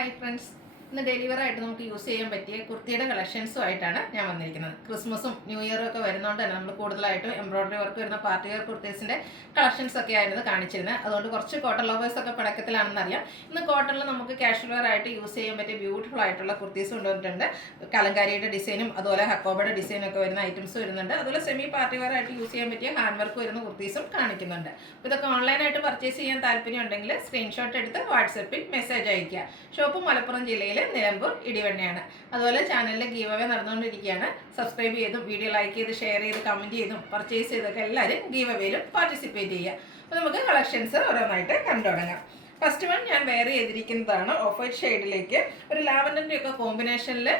Hi friends, ഇന്ന് ഡെലിവറായിട്ട് നമുക്ക് use ചെയ്യാൻ പറ്റിയ കുർത്തിയുടെ കളക്ഷൻസുമായിട്ടാണ് ഞാൻ വന്നിരിക്കുന്നത്. ക്രിസ്മസും ന്യൂ ഇയറും ഒക്കെ വരുന്നതുകൊണ്ട് തന്നെ നമ്മൾ കൂടുതലായിട്ടും എംബ്രോയ്ഡറി വർക്ക് വരുന്ന പാർട്ടി വെയർ കുർത്തീസിൻ്റെ കളക്ഷൻസ് ഒക്കെ ആയിരുന്നു കാണിച്ചിരുന്നത്. അതുകൊണ്ട് കുറച്ച് കോട്ടൺ ലവേഴ്സ് ഒക്കെ പടക്കത്തിലാണെന്നറിയാം. ഇന്ന് കോട്ടണിൽ നമുക്ക് കാഷ്വൽ വെയർ ആയിട്ട് യൂസ് ചെയ്യാൻ പറ്റിയ ബ്യൂട്ടിഫുൾ ആയിട്ടുള്ള കുർത്തീസ് കൊണ്ടുവന്നിട്ടുണ്ട്. കലങ്കാരിയുടെ ഡിസൈനും അതുപോലെ ഹക്കോബയുടെ ഡിസൈനും ഒക്കെ വരുന്ന ഐറ്റംസ് വരുന്നുണ്ട്. അതുപോലെ സെമി പാർട്ടി വെയർ ആയിട്ട് യൂസ് ചെയ്യാൻ പറ്റിയ ഹാൻഡ് വർക്ക് വരുന്ന കുർത്തീസും കാണിക്കുന്നുണ്ട്. അപ്പോൾ ഇതൊക്കെ ഓൺലൈനായിട്ട് പർച്ചേസ് ചെയ്യാൻ താല്പര്യം ഉണ്ടെങ്കിൽ സ്ക്രീൻഷോട്ട് എടുത്ത് വാട്സപ്പിൽ മെസ്സേജ് അയയ്ക്കുക. ഷോപ്പ് മലപ്പുറം ജില്ലയിൽ നിലമ്പൂർ ഇടിവണ്ണയാണ്. അതുപോലെ ചാനലിൽ ഗീവ് അവേ നടന്നുകൊണ്ടിരിക്കുകയാണ്. സബ്സ്ക്രൈബ് ചെയ്തും വീഡിയോ ലൈക്ക് ചെയ്ത് ഷെയർ ചെയ്ത് കമൻറ്റ് ചെയ്തും പർച്ചേസ് ചെയ്തൊക്കെ എല്ലാവരും ഗീവ് അവയിലും പാർട്ടിസിപ്പേറ്റ് ചെയ്യുക. അപ്പോൾ നമുക്ക് കളക്ഷൻസ് ഓരോന്നായിട്ട് കണ്ടു തുടങ്ങാം. ഫസ്റ്റ് വൺ ഞാൻ വെയർ ചെയ്തിരിക്കുന്നതാണ് ഓഫ് വൈറ്റ് ഷെയ്ഡിലേക്ക് ഒരു ലാവൻഡറിൻ്റെ ഒക്കെ കോമ്പിനേഷനിൽ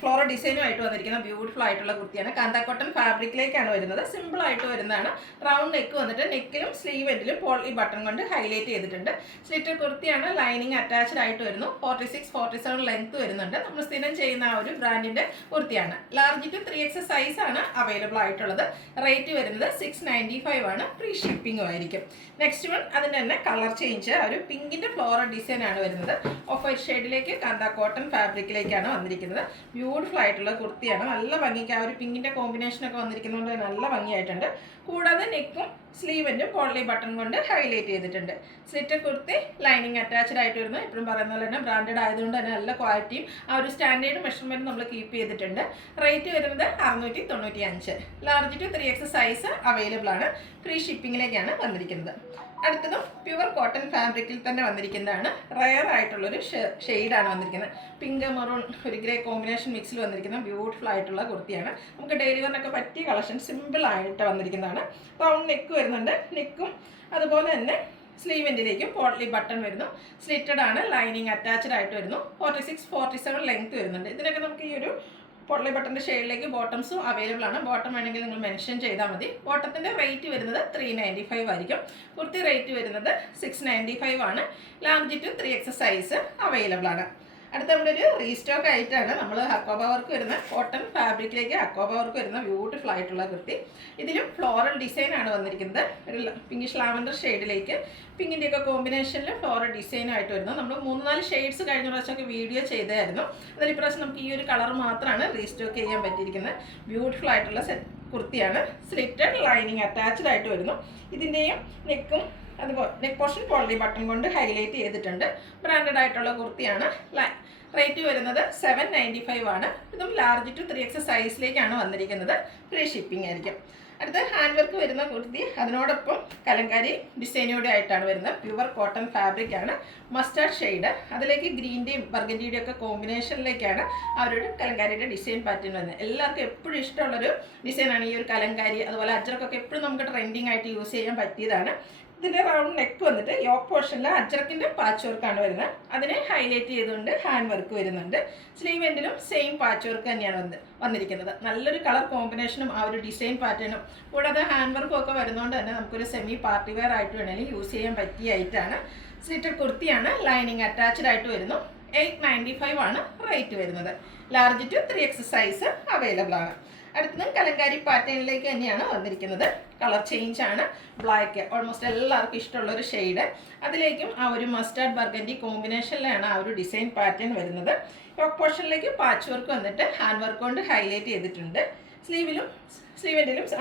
ഫ്ലോറൽ ഡിസൈനുമായിട്ട് വന്നിരിക്കുന്ന ബ്യൂട്ടിഫുൾ ആയിട്ടുള്ള കുർത്തിയാണ്. കാന്ത കോട്ടൺ ഫാബ്രിക്കിലേക്കാണ് വരുന്നത്. സിമ്പിൾ ആയിട്ട് വരുന്നതാണ്. റൗണ്ട് നെക്ക് വന്നിട്ട് നെക്കിലും സ്ലീവ് എൻഡിലും പോളി ബട്ടൺ കൊണ്ട് ഹൈലൈറ്റ് ചെയ്തിട്ടുണ്ട്. സ്ലിറ്റഡ് കുർത്തിയാണ്. ലൈനിങ് അറ്റാച്ച്ഡ് ആയിട്ട് വരുന്നു. 46-47 ലെങ്ത് വരുന്നുണ്ട്. നമ്മൾ സ്ഥിരം ചെയ്യുന്ന ആ ഒരു ബ്രാൻഡിന്റെ കുർത്തിയാണ്. ലാർജ് ടു 3X സൈസാണ് അവൈലബിൾ ആയിട്ടുള്ളത്. റേറ്റ് വരുന്നത് 695 ആണ്. ഫ്രീ ഷിപ്പിംഗും ആയിരിക്കും. നെക്സ്റ്റ് വൺ അതിൻ്റെ തന്നെ കളർ ചേഞ്ച് ഒരു പിങ്കിന്റെ ഫ്ലോറൽ ഡിസൈൻ ആണ് വരുന്നത്. ഓഫ് വൈറ്റ് ഷെയ്ഡിലേക്ക് കാന്ത കോട്ടൺ ഫാബ്രിക്കിലേക്കാണ് വന്നിരിക്കുന്നത്. ബ്യൂട്ടിഫുൾ ആയിട്ടുള്ള കുർത്തിയാണ്. നല്ല ഭംഗിക്ക് ആ ഒരു പിങ്കിന്റെ കോമ്പിനേഷൻ ഒക്കെ വന്നിരിക്കുന്നതുകൊണ്ട് നല്ല ഭംഗിയായിട്ടുണ്ട്. കൂടാതെ നെക്കും സ്ലീവെന്റും പോളി ബട്ടൺ കൊണ്ട് ഹൈലൈറ്റ് ചെയ്തിട്ടുണ്ട്. സ്ലിറ്റഡ് കുർത്തി ലൈനിങ് അറ്റാച്ച്ഡ് ആയിട്ട് വരുന്നു. എപ്പോഴും പറയുന്ന പോലെ തന്നെ ബ്രാൻഡഡ് ആയതുകൊണ്ട് തന്നെ നല്ല ക്വാളിറ്റിയും ആ ഒരു സ്റ്റാൻഡേർഡ് മെഷർമെന്റ് നമ്മൾ കീപ്പ് ചെയ്തിട്ടുണ്ട്. റേറ്റ് വരുന്നത് 695. Large to 3X size available ആണ്. ഫ്രീ ഷിപ്പിങ്ങിലേക്കാണ് വന്നിരിക്കുന്നത്. അടുത്തതും പ്യുവർ കോട്ടൺ ഫാബ്രിക്കിൽ തന്നെ വന്നിരിക്കുന്നതാണ്. റയർ ആയിട്ടുള്ളൊരു ഷെയ്ഡാണ് വന്നിരിക്കുന്നത്. പിങ്ക് മെറൂൺ ഒരു ഗ്രേ കോമ്പിനേഷൻ മിക്സിൽ വന്നിരിക്കുന്ന ബ്യൂട്ടിഫുൾ ആയിട്ടുള്ള കുർത്തിയാണ്. നമുക്ക് ഡെയിലി വെയറിനൊക്കെ പറ്റിയ കളക്ഷൻ സിമ്പിൾ ആയിട്ട് വന്നിരിക്കുന്നതാണ്. റൗണ്ട് നെക്ക് വരുന്നുണ്ട്. നെക്കും അതുപോലെ തന്നെ സ്ലീവെൻറ്റിലേക്കും പോട്ട്ലി ബട്ടൺ വരുന്നു. സ്ലിറ്റഡ് ആണ്. ലൈനിങ് അറ്റാച്ച്ഡ് ആയിട്ട് വരുന്നു. 46-47 ലെങ്ത് വരുന്നുണ്ട്. ഇതിനൊക്കെ നമുക്ക് ഈ ഒരു പോട്ട്ലി ബട്ടൻ്റെ ഷെയ്ഡിലേക്ക് ബോട്ടംസും അവൈലബിൾ ആണ്. ബോട്ടം വേണമെങ്കിൽ നിങ്ങൾ മെൻഷൻ ചെയ്താൽ മതി. ബോട്ടത്തിൻ്റെ റേറ്റ് വരുന്നത് 395 ആയിരിക്കും. കുർത്തി റേറ്റ് വരുന്നത് 695 ആണ്. Large to 3X size available ആണ്. അടുത്ത നമ്മുടെ ഒരു റീസ്റ്റോക്ക് ആയിട്ടാണ് നമ്മൾ ഹക്കോബ വർക്ക് വരുന്ന കോട്ടൺ ഫാബ്രിക്കിലേക്ക് ഹക്കോബ വർക്ക് വരുന്ന ബ്യൂട്ടിഫുൾ ആയിട്ടുള്ള കുർത്തി. ഇതിലും ഫ്ലോറൽ ഡിസൈൻ ആണ് വന്നിരിക്കുന്നത്. ഒരു പിങ്കിഷ് ലാവൻഡർ ഷെയ്ഡിലേക്ക് പിങ്കിൻ്റെ ഒക്കെ കോമ്പിനേഷനിൽ ഫ്ലോറൽ ഡിസൈനായിട്ട് വരുന്നു. നമ്മൾ 3-4 ഷെയ്ഡ്സ് കഴിഞ്ഞ പ്രാവശ്യമൊക്കെ വീഡിയോ ചെയ്തായിരുന്നു. അതിൽ ഇപ്രാവശ്യം നമുക്ക് ഈ ഒരു കളർ മാത്രമാണ് റീസ്റ്റോക്ക് ചെയ്യാൻ പറ്റിയിരിക്കുന്നത്. ബ്യൂട്ടിഫുൾ ആയിട്ടുള്ള കുർത്തിയാണ്. സ്ലിറ്റഡ് ലൈനിങ് അറ്റാച്ച്ഡ് ആയിട്ട് വരുന്നു. ഇതിൻ്റെയും നെക്കും അതുപോലെ നെക്ക് പോർഷൻ പോളി ബട്ടൺ കൊണ്ട് ഹൈലൈറ്റ് ചെയ്തിട്ടുണ്ട്. ബ്രാൻഡഡ് ആയിട്ടുള്ള കുർത്തിയാണ്. റേറ്റ് വരുന്നത് 795 ആണ്. ഇതും ലാർജ് ടു 3X സൈസിലേക്കാണ് വന്നിരിക്കുന്നത്. ഫ്രീ ഷിപ്പിംഗ് ആയിരിക്കും. അടുത്ത ഹാൻഡ് വർക്ക് വരുന്ന കുർത്തി അതിനോടൊപ്പം കലങ്കാരി ഡിസൈനോടെ ആയിട്ടാണ് വരുന്നത്. പ്യുവർ കോട്ടൺ ഫാബ്രിക് ആണ്. മസ്റ്റാർഡ് ഷെയ്ഡ് അതിലേക്ക് ഗ്രീൻ്റെയും ബർഗൻഡിയുടെയും ഒക്കെ കോമ്പിനേഷനിലേക്കാണ് ആ ഒരു കലങ്കാരിയുടെ ഡിസൈൻ പാറ്റേൺ വരുന്നത്. എല്ലാവർക്കും എപ്പോഴും ഇഷ്ടമുള്ളൊരു ഡിസൈനാണ് ഈ ഒരു കലങ്കാരി. അതുപോലെ അജ്രക്കൊക്കെ എപ്പോഴും നമുക്ക് ട്രെൻഡിങ് ആയിട്ട് യൂസ് ചെയ്യാൻ പറ്റിയതാണ്. ഇതിൻ്റെ റൗണ്ട് നെക്ക് വന്നിട്ട് യോക്ക് പോർഷനിൽ അജ്രക്കിൻ്റെ പാച്ച് വർക്കാണ് വരുന്നത്. അതിനെ ഹൈലൈറ്റ് ചെയ്തുകൊണ്ട് ഹാൻഡ് വർക്ക് വരുന്നുണ്ട്. സ്ലീവ് എൻഡിലും സെയിം പാച്ച് വർക്ക് തന്നെയാണ് വന്നിരിക്കുന്നത്. നല്ലൊരു കളർ കോമ്പിനേഷനും ആ ഒരു ഡിസൈൻ പാറ്റേണും കൂടാതെ ഹാൻഡ് വർക്കും ഒക്കെ വരുന്നതുകൊണ്ട് തന്നെ നമുക്കൊരു സെമി പാർട്ടി വെയർ ആയിട്ട് വേണമെങ്കിൽ യൂസ് ചെയ്യാൻ പറ്റിയ ഐറ്റാണ്. സ്ലിറ്റഡ് കുർത്തിയാണ്. ലൈനിങ് അറ്റാച്ച്ഡ് ആയിട്ട് വരുന്നു. 895 ആണ് റേറ്റ് വരുന്നത്. Large to 3X size available ആണ്. അടുത്തത് കലങ്കാരി പാറ്റേണിലേക്ക് തന്നെയാണ് വന്നിരിക്കുന്നത്. കളർ ചേഞ്ച് ആണ്. ബ്ലാക്ക് ഓൾമോസ്റ്റ് എല്ലാവർക്കും ഇഷ്ടമുള്ളൊരു ഷെയ്ഡ്. അതിലേക്കും ആ ഒരു മസ്റ്റാർഡ് ബർഗൻഡി കോമ്പിനേഷനിലാണ് ആ ഒരു ഡിസൈൻ പാറ്റേൺ വരുന്നത്. യോക്ക് പോർഷനിലേക്ക് പാച്ച് വർക്ക് വന്നിട്ട് ഹാൻഡ് വർക്ക് കൊണ്ട് ഹൈലൈറ്റ് ചെയ്തിട്ടുണ്ട്. സ്ലീവിലും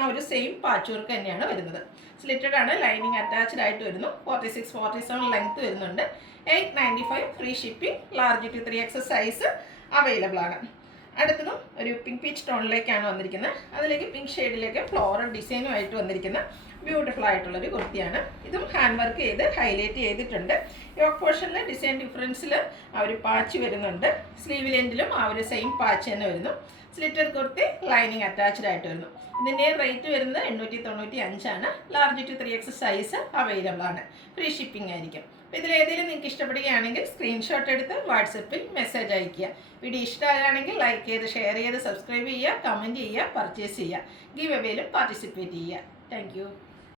ആ ഒരു സെയിം പാച്ച് വർക്ക് തന്നെയാണ് വരുന്നത്. സ്ലിറ്റഡ് ആണ്. ലൈനിങ് അറ്റാച്ച്ഡ് ആയിട്ട് വരുന്നു. 46-47 ലെങ്ത് വരുന്നുണ്ട്. 895 free shipping. Large to 3X size available ആണ്. അടുത്തതും ഒരു പിങ്ക് പീച്ച് ടോണിലേക്കാണ് വന്നിരിക്കുന്നത്. അതിലേക്ക് പിങ്ക് ഷെയ്ഡിലേക്ക് ഫ്ലോറൽ ഡിസൈനുമായിട്ട് വന്നിരിക്കുന്ന ബ്യൂട്ടിഫുൾ ആയിട്ടുള്ളൊരു കുർത്തിയാണ്. ഇതും ഹാൻഡ് വർക്ക് ചെയ്ത് ഹൈലൈറ്റ് ചെയ്തിട്ടുണ്ട്. യോക്ക് പോർഷനിൽ ഡിസൈൻ ഡിഫറൻസിൽ ആ ഒരു പാച്ച് വരുന്നുണ്ട്. സ്ലീവ് ലെൻഡിലും ആ ഒരു സെയിം പാച്ച് തന്നെ വരുന്നു. സ്ലിറ്റഡ് കുർത്തി ലൈനിങ് അറ്റാച്ച്ഡ് ആയിട്ട് വരുന്നു. ഇതിൻ്റെ റേറ്റ് വരുന്നത് 895 ആണ്. Large to 3X size available ആണ്. ഫ്രീ ഷിപ്പിംഗ് ആയിരിക്കും. അപ്പോൾ ഇതിലേതെങ്കിലും നിങ്ങൾക്ക് ഇഷ്ടപ്പെടുകയാണെങ്കിൽ സ്ക്രീൻഷോട്ട് എടുത്ത് വാട്സപ്പിൽ മെസ്സേജ് അയയ്ക്കുക. വീഡിയോ ഇഷ്ടമാകുകയാണെങ്കിൽ ലൈക്ക് ചെയ്ത് ഷെയർ ചെയ്ത് സബ്സ്ക്രൈബ് ചെയ്യുക, കമൻറ്റ് ചെയ്യുക, പർച്ചേസ് ചെയ്യുക. ഗീവ് അവേയിലും പാർട്ടിസിപ്പേറ്റ് ചെയ്യുക. താങ്ക്